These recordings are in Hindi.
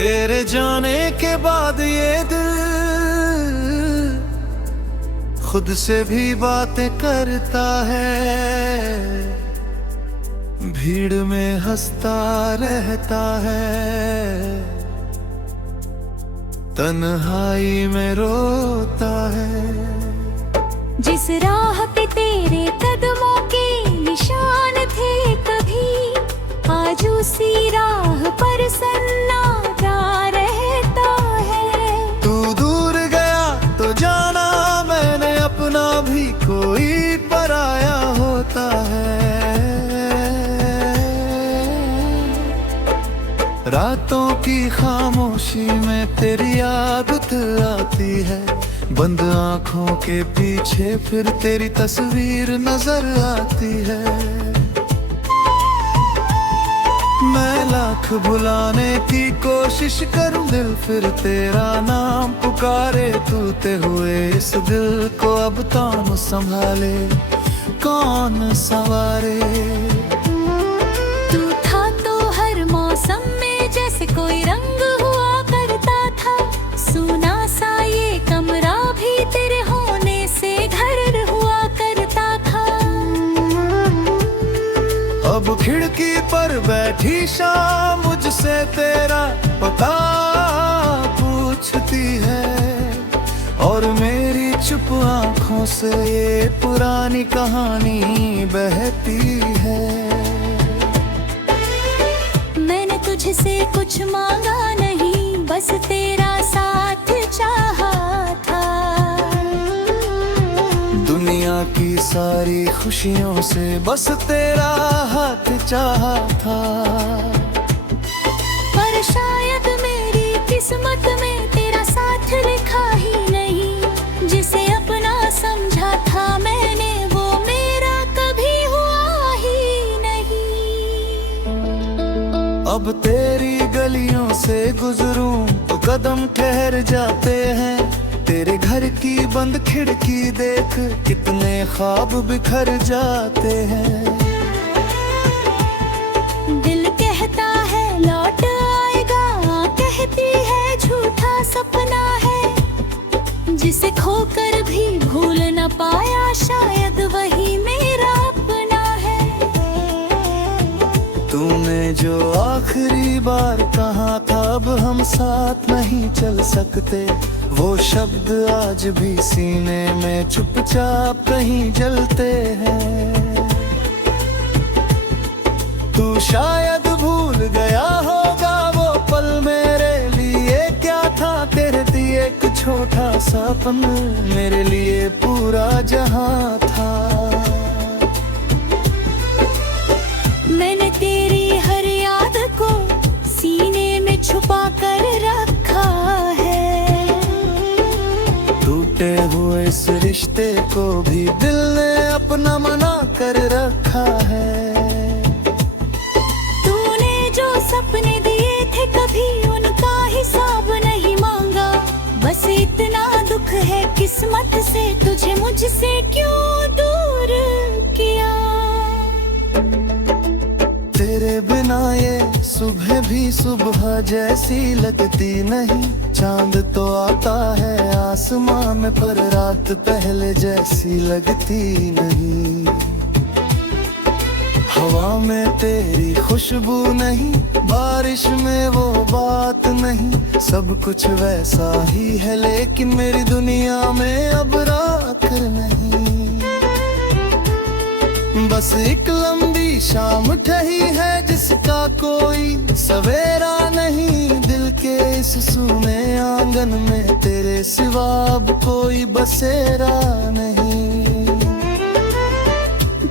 तेरे जाने के बाद ये दिल खुद से भी बातें करता है, भीड़ में हंसता रहता है, तन्हाई में रोता है। जिस राह पे तेरे कदमों के निशान थे कभी, आज उसी राह पर सन्नाटा रहता है। तू दूर गया तो जाना मैंने अपना भी कोई पराया होता है। रातों की खामोशी में तेरी आदत आती है, बंद आँखों के पीछे फिर तेरी तस्वीर नजर आती है। मैं लाख भुलाने की कोशिश करूं दिल फिर तेरा नाम पुकारे, टूटे हुए इस दिल को अब कौन संभाले, कौन संवारे। तू था तो हर मौसम में जैसे कोई रंग हुआ करता था, सुना सा ये कमरा भी तेरे होने से घर हुआ करता था। अब खिड़की पर बैठी शाम मुझसे तेरा पता पूछती है, और मेरी चुप आंखों से ये पुरानी कहानी बहती है। मैंने तुझसे कुछ मांगा नहीं, बस तेरा साथ चाहा था। दुनिया की सारी खुशियों से बस तेरा हाथ चाहा था, पर शायद मेरी किस्मत में तेरा साथ लिखा ही नहीं। जिसे अपना समझा था मैंने वो मेरा कभी हुआ ही नहीं। अब तेरी गलियों से गुजरूं तो कदम ठहर जाते हैं, तेरे घर की बंद खिड़की देख कितने ख्वाब बिखर जाते हैं। दिल कहता है लौट आएगा, कहती है झूठा सपना है। जिसे खोकर भी भूल न पाया शायद वही मेरा अपना है। तूने जो आखिरी बार कहा था अब हम साथ नहीं चल सकते, वो शब्द आज भी सीने में चुपचाप कहीं जलते हैं। तू शायद भूल गया होगा वो पल मेरे लिए क्या था, तेरे दिए एक छोटा सा पल मेरे लिए पूरा जहां था। मैंने तेरी हर याद को सीने में छुपा कर रखा है। टूटे हुए इस रिश्ते को भी दिल ने अपना मना कर रखा है। तूने जो सपने दिए थे कभी उनका हिसाब नहीं मांगा, बस इतना दुख है किस्मत से तुझे मुझसे क्यों दूर किया। तेरे बिना ये सुबह भी सुबह जैसी लगती नहीं, चांद तो आता है आसमां में पर रात पहले जैसी लगती नहीं। हवा में तेरी खुशबू नहीं, बारिश में वो बात नहीं, सब कुछ वैसा ही है लेकिन मेरी दुनिया में अब रात नहीं। बस एक लंबी शाम ठही है जिसका कोई सवेरा नहीं, दिल के इस सूने आंगन में तेरे सिवा अब कोई बसेरा नहीं।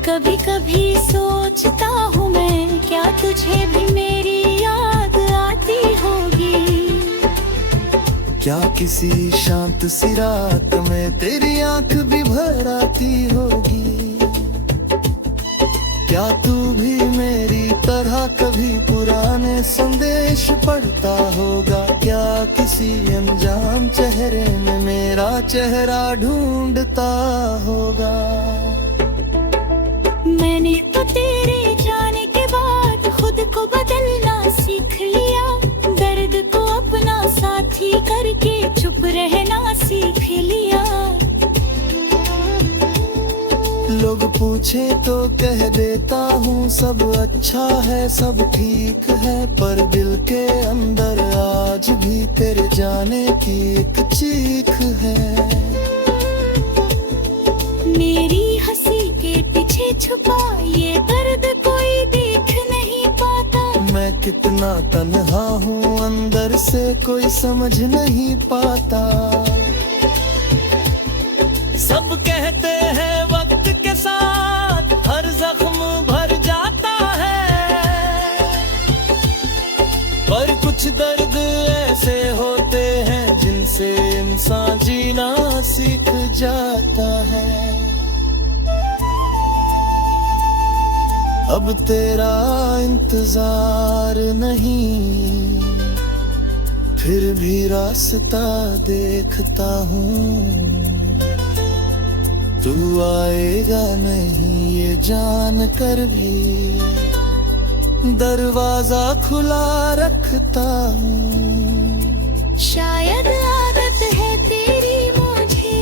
कभी कभी सोचता हूँ मैं क्या तुझे भी मेरी याद आती होगी। क्या किसी शांत सी रात में तेरी आंख भी भर आती होगी। क्या तू भी मेरी तरह कभी पुराने संदेश पढ़ता होगा, क्या किसी अनजान चेहरे में मेरा चेहरा ढूंढता होगा। मैंने तो तेरे जाने के बाद खुद को बदलना सीख लिया, दर्द को अब लोग पूछे तो कह देता हूँ सब अच्छा है सब ठीक है, पर दिल के अंदर आज भी तेरे जाने की एक चीख है। मेरी हंसी के पीछे छुपा ये दर्द कोई देख नहीं पाता। मैं कितना तन्हा हूँ अंदर से कोई समझ नहीं पाता। सब कहते हैं वक्त के साथ हर जख्म भर जाता है, पर कुछ दर्द ऐसे होते हैं जिनसे इंसान जीना सीख जाता है। अब तेरा इंतजार नहीं, फिर भी रास्ता देखता हूँ। तू आएगा नहीं ये जान कर भी दरवाजा खुला रखता हूँ। शायद आदत है तेरी मुझे,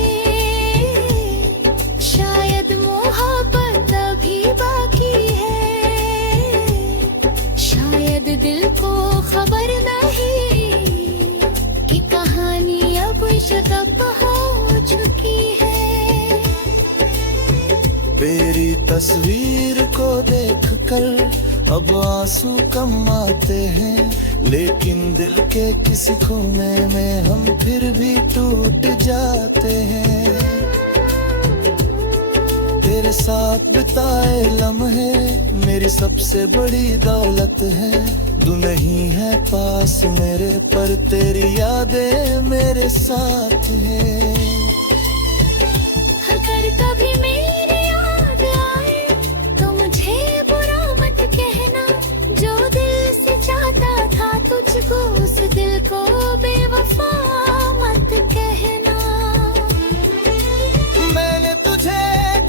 शायद मोहब्बत अभी बाकी है, शायद दिल को खबर नहीं कि कहानी अब शतब हो चुकी है। तेरी तस्वीर को देखकर अब आंसू कम आते हैं, लेकिन दिल के किसी कोने में हम फिर भी टूट जाते हैं। तेरे साथ बिताए लम्हे मेरी सबसे बड़ी दौलत है। तू नहीं है पास मेरे पर तेरी यादें मेरे साथ है। अगर कभी मेरी याद आए तो मुझे बुरा मत कहना, जो दिल से चाहता था तुझको उस दिल को बेवफा मत कहना। मैंने तुझे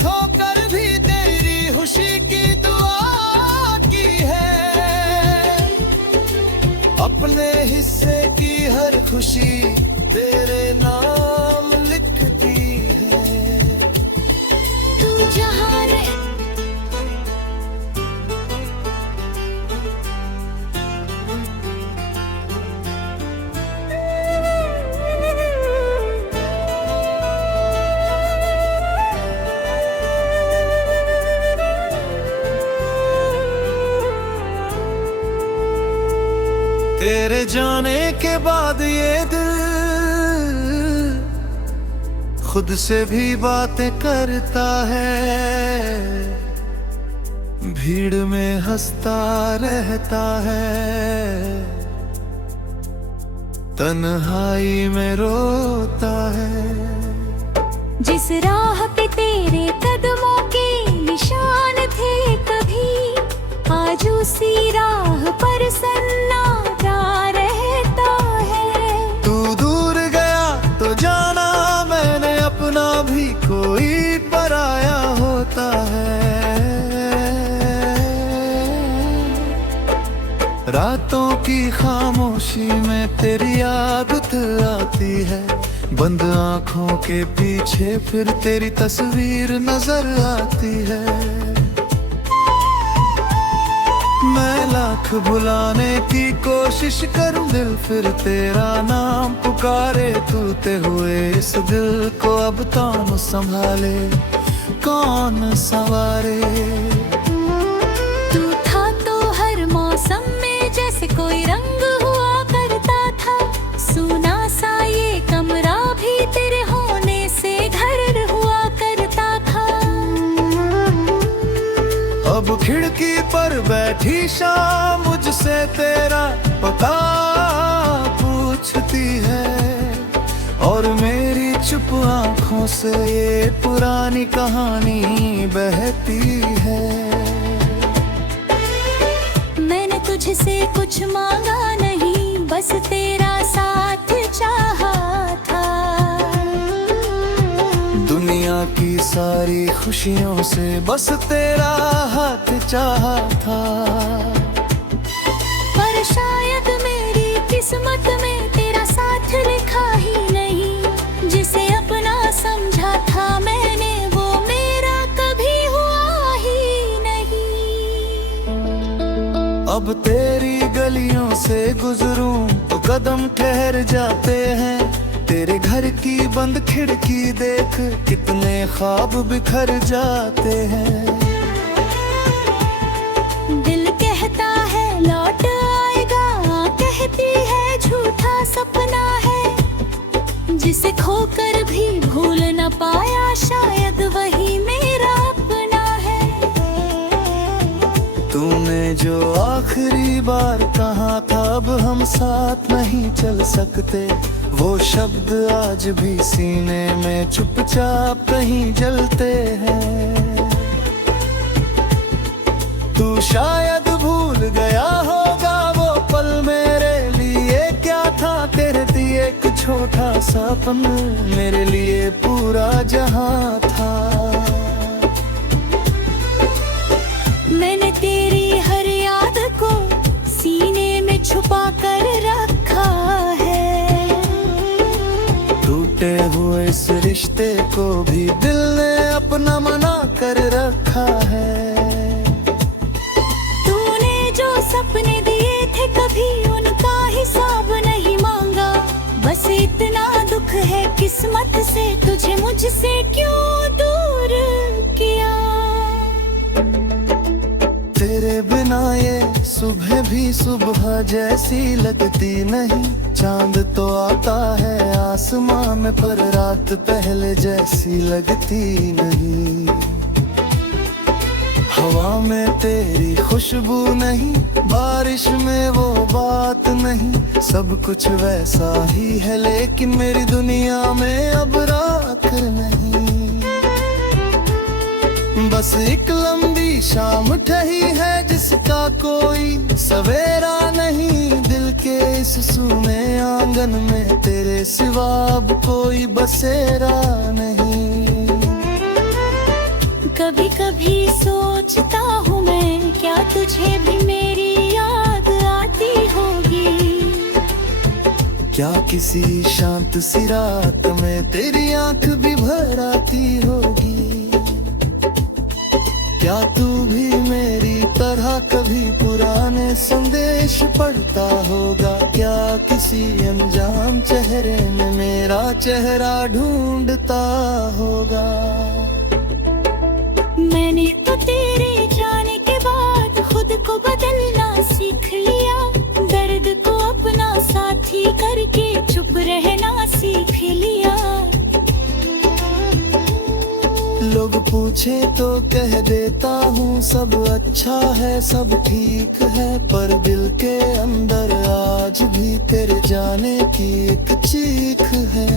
खोकर भी तेरी खुशी की दुआ की है, अपने हिस्से की हर खुशी तेरे नाम लिखती है। तू जहाँ रहे तेरे जाने के बाद ये दिल खुद से भी बातें करता है, भीड़ में हंसता रहता है, तन्हाई में रोता है। जिस राह पे तेरे कदमों के निशान थे कभी, आज उसी राह पर सन्नाटा रहता है। तू दूर गया तो जाना मैंने अपना भी कोई पराया होता है। रातों की खामोशी में तेरी आदत आती है, बंद आँखों के पीछे फिर तेरी तस्वीर नजर आती है। मैं लाख भुलाने की कोशिश करूं दिल फिर तेरा नाम पुकारे, टूटे हुए इस दिल को अब कौन संभाले कौन संवारे। तू था तो हर मौसम में जैसे कोई रंग हुआ करता था, सुना सा ये कमरा भी तेरे होने से घर हुआ करता था। अब खिड़की पर बैठी शाम मुझसे तेरा पता पूछती है, और मेरी चुप आंखों से ये पुरानी कहानी बहती है। मैंने तुझसे कुछ मांगा नहीं, बस तेरा साथ चाहा था। दुनिया की सारी खुशियों से बस तेरा हाथ चाहा था, पर शायद मेरी किस्मत में तेरा साथ लिखा ही नहीं। जिसे अपना समझा था मैंने वो मेरा कभी अब तेरी गलियों से गुजरूं तो कदम ठहर जाते हैं। तेरे घर की बंद खिड़की देख कितने ख्वाब बिखर जाते हैं। दिल कहता है लौट आएगा, कहती है झूठा सपना है। जिसे खोकर भी भूल न पाया, शायद वही मेरा अपना है। तूने जो आखिरी बार कहा था अब हम साथ नहीं चल सकते, वो शब्द आज भी सीने में चुपचाप कहीं जलते हैं। तू शायद भूल गया होगा वो पल मेरे लिए क्या था। तेरे दिए एक छोटा सा पल मेरे लिए पूरा जहां था। मैंने तेरी हर याद को सीने में छुपा कर रखा है। टूटे हुए इस रिश्ते को भी दिल ने अपना मना कर रखा है। तूने जो सपने दिए थे कभी उनका हिसाब नहीं मांगा। बस इतना दुख है किस्मत से, तुझे मुझसे क्यों दूर किया। तेरे बिना ये सुबह भी सुबह जैसी लगती नहीं। चांद तो आता है आसमां में पर रात पहले जैसी लगती नहीं। हवा में तेरी खुशबू नहीं, बारिश में वो बात नहीं। सब कुछ वैसा ही है लेकिन मेरी दुनिया में अब रात नहीं। बस एक लंबी शाम ठही है जिसका कोई सवेरा नहीं। दिल के इस सूने आंगन में तेरे सिवा अब कोई बसेरा नहीं। कभी कभी सोचता हूँ मैं, क्या तुझे भी मेरी याद आती होगी। क्या किसी शांत सी रात में तेरी आंख भी भर आती होगी। क्या तू भी मेरी तरह कभी पुराने संदेश पढ़ता होगा। क्या किसी अनजान चेहरे में मेरा चेहरा ढूंढता होगा। मैंने तो तेरे जाने के बाद खुद को बदलना सीख लिया। दर्द को अपना साथी करके चुप रहना सीख लिया। लोग पूछे तो कह देता हूँ सब अच्छा है सब ठीक है, पर दिल के अंदर आज भी तेरे जाने की एक चीख है।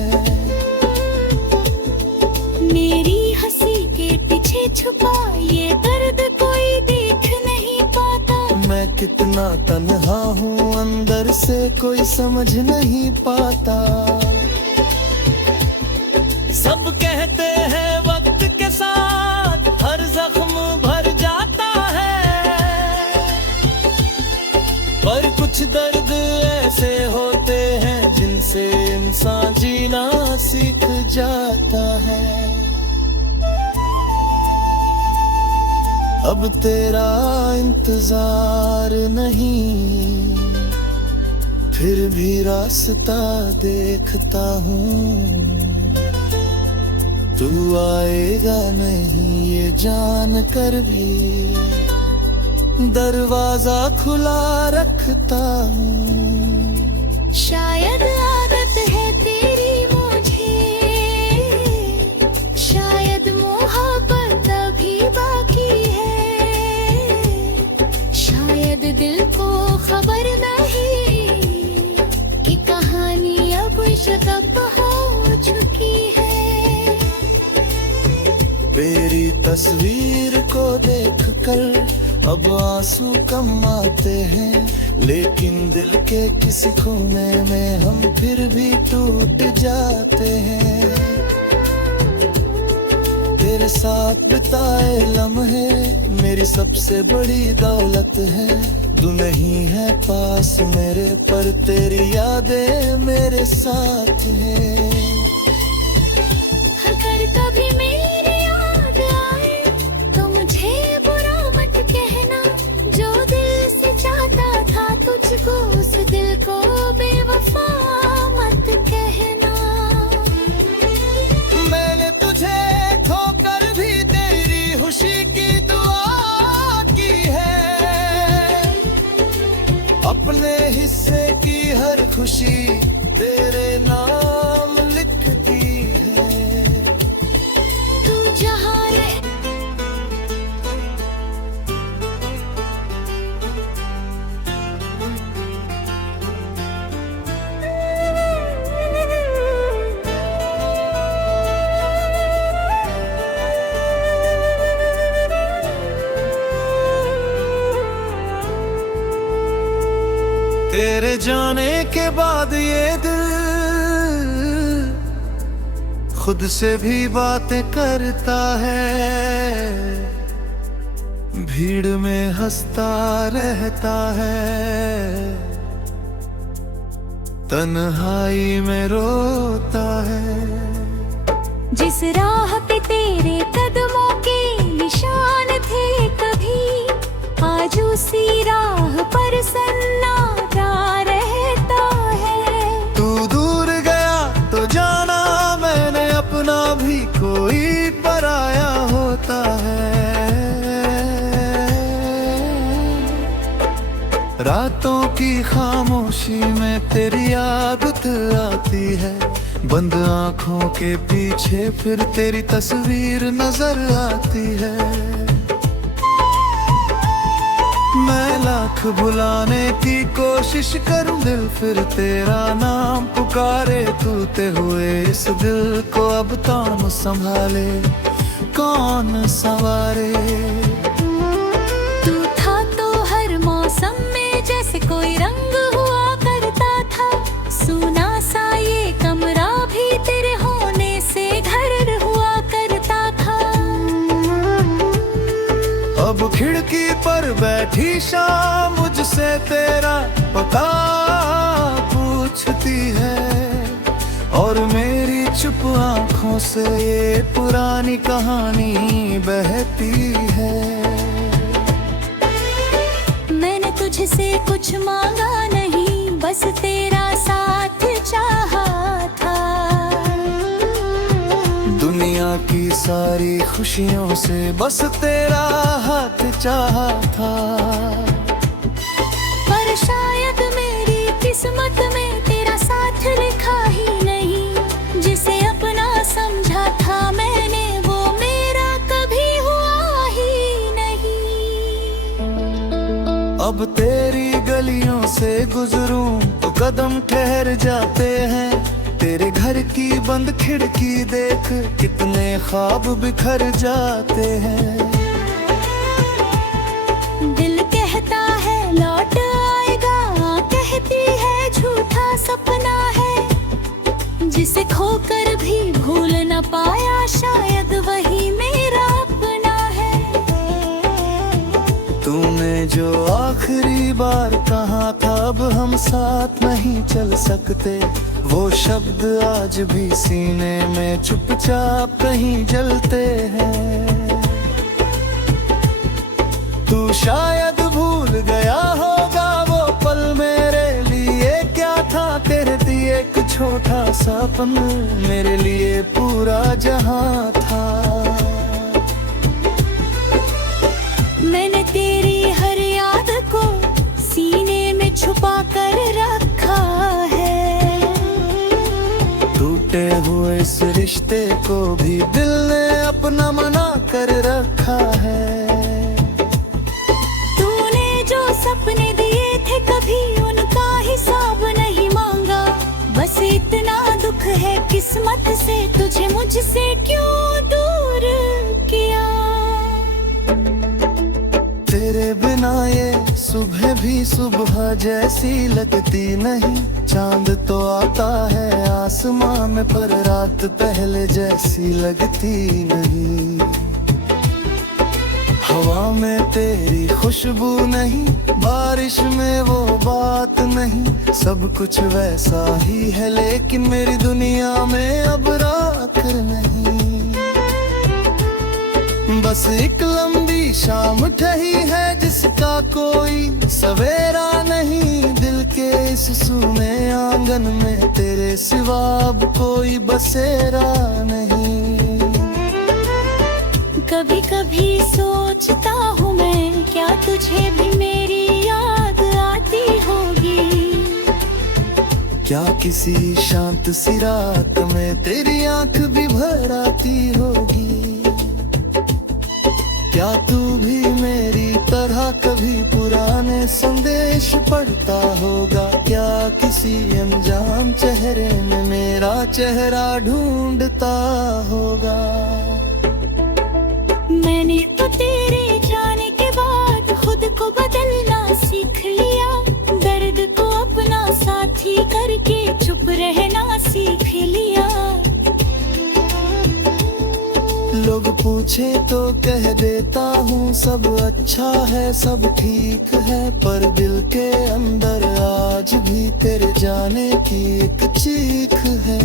मेरी हंसी के पीछे छुपा ये दर्द कोई देख नहीं पाता। मैं कितना तन्हा हूँ अंदर से कोई समझ नहीं पाता। सब कहते हैं वक्त के साथ हर जख्म भर जाता है, पर कुछ दर्द ऐसे होते हैं जिनसे इंसान जीना सीख जाता है। अब तेरा इंतजार नहीं, फिर भी रास्ता देखता हूँ। तू आएगा नहीं ये जान कर भी दरवाजा खुला रखता हूँ। शायद आदत है तेरी मुझे, शायद मोहब्बत अभी बाकी है। शायद दिल को खबर नहीं कि कहानी अब शतब हो चुकी है। तेरी तस्वीर को देखकर अब आंसू कम आते हैं, लेकिन दिल के किसी कोने में हम फिर भी टूट जाते हैं। तेरे साथ बिताए लम्हे मेरी सबसे बड़ी दौलत है। तू नहीं है पास मेरे पर तेरी यादें मेरे साथ है। अगर कभी मेरी याद आए तो मुझे बुरा मत कहना, जो दिल से चाहता खुशी तेरे नाम लिखती है। तू जहाँ तेरे जाने के बाद ये दिल खुद से भी बातें करता है, भीड़ में हंसता रहता है, तन्हाई में रोता है। जिस राह पे तेरे कदमों के निशान थे कभी, आज उसी राह पर सन्नाटा रहता है। तू दूर गया तो जाना मैंने अपना भी कोई पराया होता है। रातों की खामोशी में तेरी आदत आती है, बंद आंखों के पीछे फिर तेरी तस्वीर नजर आती है। मैं लाख भुलाने की कोशिश करूं दिल फिर तेरा नाम पुकारे, टूटे हुए इस दिल को अब कौन संभाले, कौन संवारे। तू था तो हर मौसम में जैसे कोई रंग हुआ करता था, सुना सा ये कमरा भी तेरे होने से घर हुआ करता था। अब खिड़की पर बैठी शाम मुझसे तेरा पता पूछती है, और मेरी चुप आंखों से ये पुरानी कहानी बहती है। मैंने तुझसे कुछ मांगा नहीं, बस तेरा साथ चाहा था। दुनिया की सारी खुशियों से बस तेरा हाथ चाहा था। पर शायद मेरी किस्मत में तेरा साथ लिखा ही नहीं, जिसे अपना समझा था मैंने वो मेरा कभी हुआ ही नहीं। अब तेरी गलियों से गुजरूं तो कदम ठहर जाते हैं, तेरे घर की बंद खिड़की देख कितने ख्वाब बिखर जाते हैं। दिल कहता है लौट आएगा, कहती है झूठा सपना है, जिसे खोकर भी भूल न पाया शायद वही मेरा अपना है। तूने जो आखिरी बार कहा था अब हम साथ नहीं चल सकते, वो शब्द आज भी सीने में चुपचाप कहीं जलते हैं। तू शायद भूल गया होगा वो पल मेरे लिए क्या था, तेरे दिए एक छोटा सा पल मेरे लिए पूरा जहां था। मैंने तेरी हर याद को सीने में छुपा कर रखा है, टूटे हुए इस रिश्ते को भी दिल ने अपना मना कर रखा है। तूने जो सपने दिए थे कभी उनका हिसाब नहीं मांगा, बस इतना दुख है किस्मत से तुझे मुझसे क्यों दूर किया। तेरे बिना ये सुबह भी सुबह जैसी लगती नहीं, चांद तो आता है आसमां में पर रात पहले जैसी लगती नहीं। हवा में तेरी खुशबू नहीं, बारिश में वो बात नहीं, सब कुछ वैसा ही है लेकिन मेरी दुनिया में अब रात नहीं। बस एक लंबी शाम ठही है जिसका कोई सवेरा नहीं, दिल के इस सूने आंगन में तेरे सिवा अब कोई बसेरा नहीं। कभी कभी सोचता हूँ मैं क्या तुझे भी मेरी याद आती होगी, क्या किसी शांत सी रात में तेरी आंख भी भर आती होगी? क्या तू भी मेरी तरह कभी पुराने संदेश पढ़ता होगा? क्या किसी अनजान चेहरे में मेरा चेहरा ढूंढता होगा? मैंने तो तेरे जाने के बाद खुद को बदलना सीख लिया, दर्द को अपना साथी करके चुप रहना सीख लिया। लोग पूछे तो कह देता हूँ सब अच्छा है, सब ठीक है, पर दिल के अंदर आज भी तेरे जाने की एक चीख है।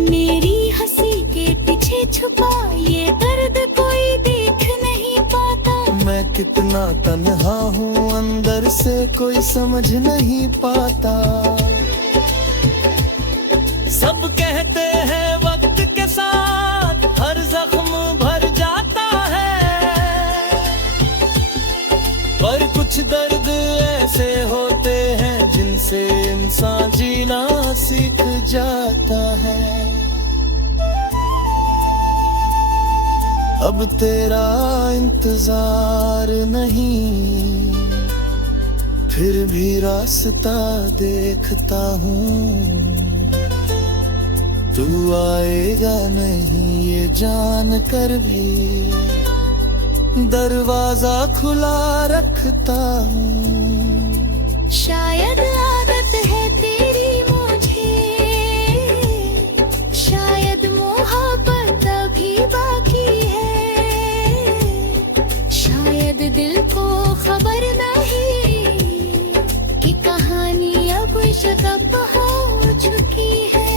मेरी हंसी के पीछे छुपा ये दर्द कोई देख नहीं पाता। मैं कितना तन्हा हूँ अंदर से कोई समझ नहीं पाता। सब कहते हैं वक्त के साथ हर जख्म भर जाता है, पर कुछ दर्द ऐसे होते हैं जिनसे इंसान जीना सीख जाता है। अब तेरा इंतजार नहीं, फिर भी रास्ता देखता हूँ। तू आएगा नहीं ये जान कर भी दरवाजा खुला रखता हूँ। शायद आदत है तेरी मुझे, शायद मोहब्बत अभी बाकी है, शायद दिल को खबर नहीं कि कहानी अब शगफ हो चुकी है।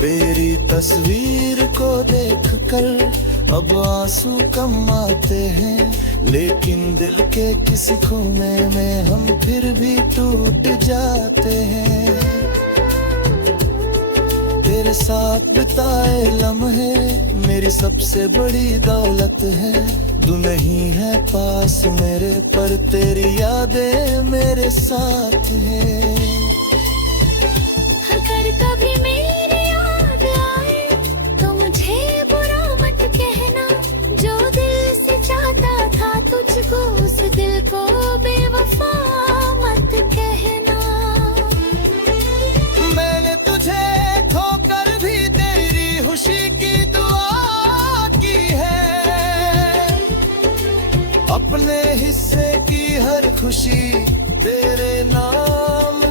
तेरी तस्वीर को देखकर अब आंसू कम आते हैं, लेकिन दिल के किसी कोने में हम फिर भी टूट जाते हैं। तेरे साथ बिताए लम्हे मेरी सबसे बड़ी दौलत है। तू नहीं है पास मेरे पर तेरी यादें मेरे साथ है। अगर कभी मेरी याद आए तो मुझे बुरा मत कहना, जो दिल से चाहता था तुझको उस दिल को बेवफा मत कहना। मैंने तुझे खोकर भी तेरी खुशी की दुआ की है, अपने हिस्से की हर खुशी तेरे नाम